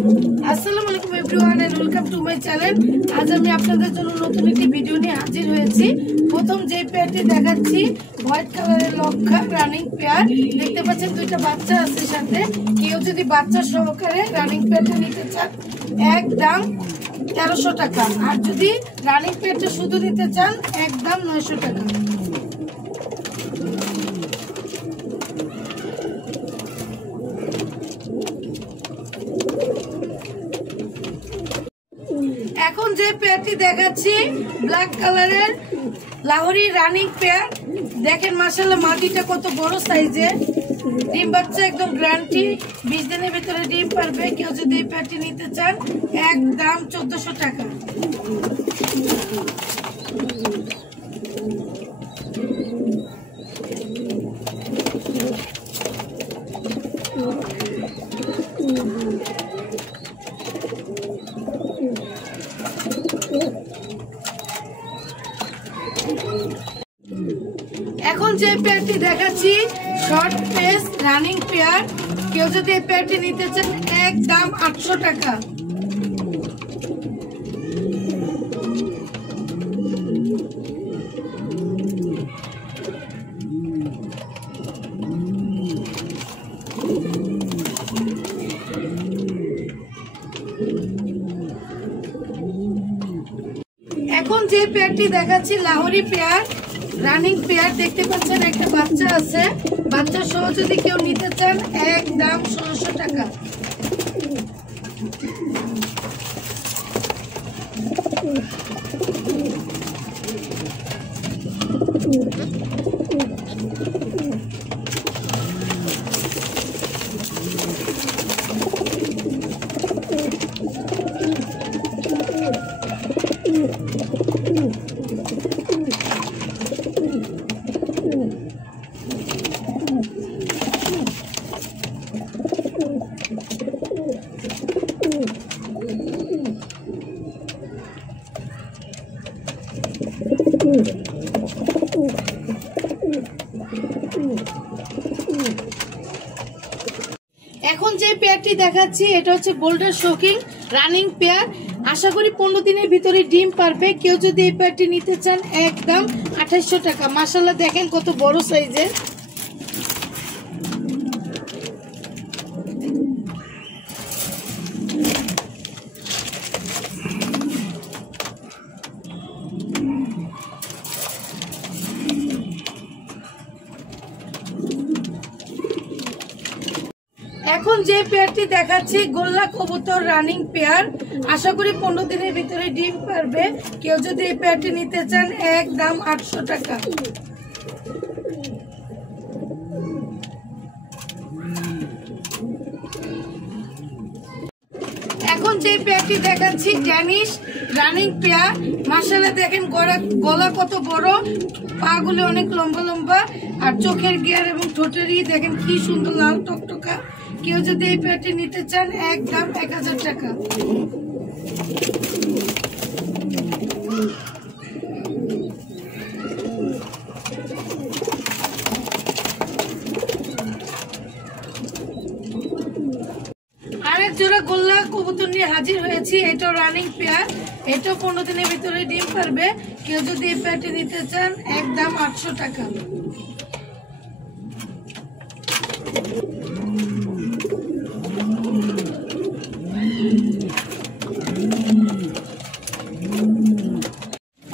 আসসালামু আলাইকুম everyone and welcome to my channel. আজ আমি আপনাদের জন্য নতুন একটি ভিডিও নিয়ে হাজির হয়েছি। প্রথম যে পেয়ারটি দেখাচ্ছি হোয়াইট কালারের লক্ষা রানিং পেয়ার। দেখতে পাচ্ছেন দুইটা বাচ্চা আছে সাথে। কেউ যদি বাচ্চা সহকারে রানিং পেয়ারটা নিতে চান একদম 1300 টাকা, আর যদি রানিং পেয়ারটা শুধু নিতে চান একদম 900 টাকা। এখন যে পেয়ারটি দেখাচ্ছি ব্ল্যাক কালারের লাহোরি রানিং পেয়ার। দেখেন মাশাআল্লাহ মাটিটা কত বড় সাইজের। ডিম বাচ্চা একদম গ্যারান্টি, 20 দিনের ভিতরে ডিম পারবে। কেউ যদি এই পেয়ারটি নিতে চান একদম 1400 টাকা। এখন যে পেয়ারটি দেখাচ্ছি শর্ট ফেস রানিং পেয়ার। কেউ যদি এই পেয়ারটি নিতে চান একদম 800 টাকা। এখন যে পেয়ারটি দেখাচ্ছি লাহোরি পেয়ার রানিং পেয়ার। দেখতে পাচ্ছেন একটা বাচ্চা আছে, বাচ্চা সহ যদি কেউ নিতে চান একদম 1600 টাকা। এখন যে পেয়ারটি দেখাচ্ছি এটা হচ্ছে বোল্ডার শোকিং রানিং পেয়ার। আশা করি 15 দিনের ভিতরে ডিম পারবে। কেউ যদি এই পেয়ারটি নিতে চান একদম 2800 টাকা। মাশাআল্লাহ দেখেন কত বড় সাইজের। এখন যে পেয়ারটি দেখাচ্ছি গোল্লা কবুতর রানিং পেয়ার। আশা করি 15 দিনের ভিতরে ডিম পারবে। কেউ যদি এই পেয়ারটি নিতে চান একদম 800 টাকা। এখন যে পেয়ারটি দেখাচ্ছি ড্যানিশ রানিং পেয়ার। মাশাআল্লাহ দেখেন গলা কত বড়, পা গুলো অনেক লম্বা লম্বা, আর চোখের গিয়ার এবং ঠোঁটেরই দেখেন কি সুন্দর লাল টকটকা। কেউ যদি এই পেয়ারটি নিতে চান একদম 1000 টাকা। আরেক জোড়া গোল্লা কবুতর নিয়ে হাজির হয়েছি। এটাও রানিং পেয়ার, এটাও 15 দিনের ভিতরে ডিম পারবে। কেউ যদি এই পেয়ারটি নিতে চান একদম 800 টাকা।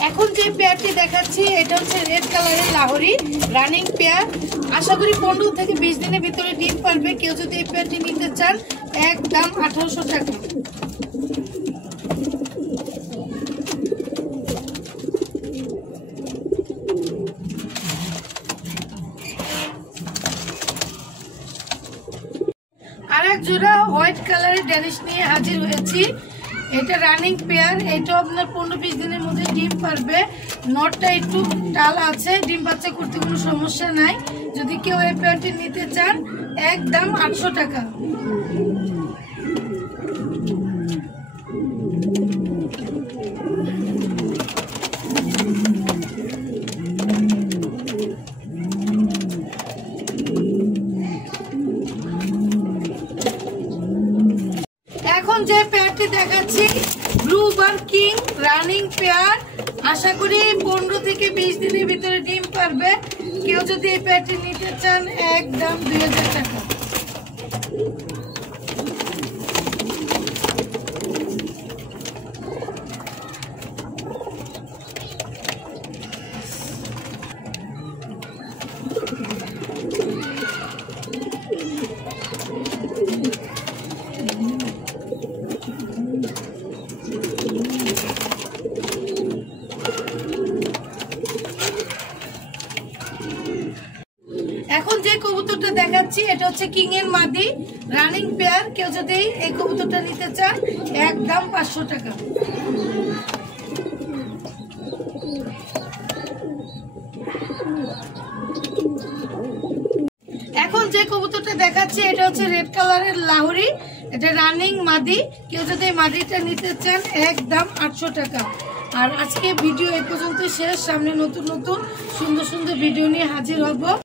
এখন যে পেয়ারটি দেখাচ্ছি এটা হচ্ছে রেড কালারের লাহোরি রানিং পেয়ার। আশা করি 15 থেকে 20 দিনের ভিতরে ডিম পারবে। কেউ যদি এই পেয়ারটি নিতে চান একদম 1800 টাকা। আরেক জোড়া হোয়াইট কালারের ড্যানিশ নিয়ে হাজির হয়েছি। এটা রানিং পেয়ার, এটাও আপনার 15-20 দিনের মধ্যে ডিম পারবে। নটটা একটু টাল আছে, ডিম বাচ্চা করতে কোনো সমস্যা নাই। যদি কেউ এই পেয়ারটি নিতে চান একদম 800 টাকা। এখন যে পেয়ারটি দেখাচ্ছি blue bar king running pair, আশা করি 15 থেকে 20 দিনের ভিতরে ডিম পারবে। কেউ যদি এই পেয়ারটি নিতে চান একদম 2000 টাকা। এখন যে কবুতরটা দেখাচ্ছি এটা হচ্ছে কিং এর মাদি রানিং পেয়ার। কেউ যদি এই কবুতরটা নিতে চান একদম 500 টাকা। এখন যে কবুতরটা দেখাচ্ছি এটা হচ্ছে রেড কালারের লাহোরি, এটা রানিং মাদি। কেউ যদি এই মাদিটা নিতে চান একদম 800 টাকা। আর আজকে ভিডিও এই পর্যন্ত শেষ। সামনে নতুন নতুন সুন্দর সুন্দর ভিডিও নিয়ে হাজির হব।